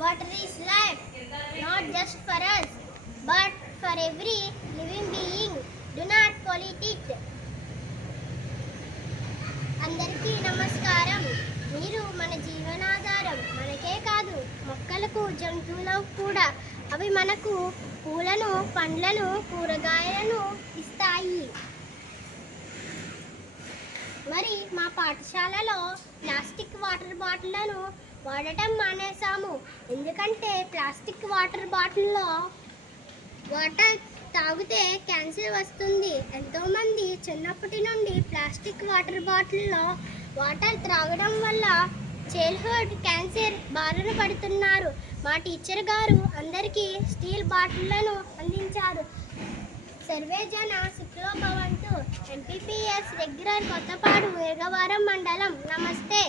Water is life, not just for us, but for every living being. Do not pollute it. అందరికీ నమస్కారం. నీరు మన జీవనాధారం. మనకే కాదు, మొక్కలకు, జంతువులకు కూడా. అవి మనకు పూలను, పండ్లను, కూరగాయలను ఇస్తాయి. మరి మా పాఠశాలలో ప్లాస్టిక్ వాటర్ బాటిళ్లను వాడటం మానేసాము. ఎందుకంటే ప్లాస్టిక్ వాటర్ బాటిల్లో వాటర్ తాగితే క్యాన్సర్ వస్తుంది. ఎంతోమంది చిన్నప్పటి నుండి ప్లాస్టిక్ వాటర్ బాటిల్లో వాటర్ త్రాగడం వల్ల చైల్డ్హుడ్ క్యాన్సర్ బారిన పడుతున్నారు. మా టీచర్ గారు అందరికీ స్టీల్ బాటిళ్లను అందించారు. సర్వే జన సుఖినో భవంతు. ఎంపీపీఎస్ రెగ్యులర్ కొత్తపాడు, వేగవరం మండలం. నమస్తే.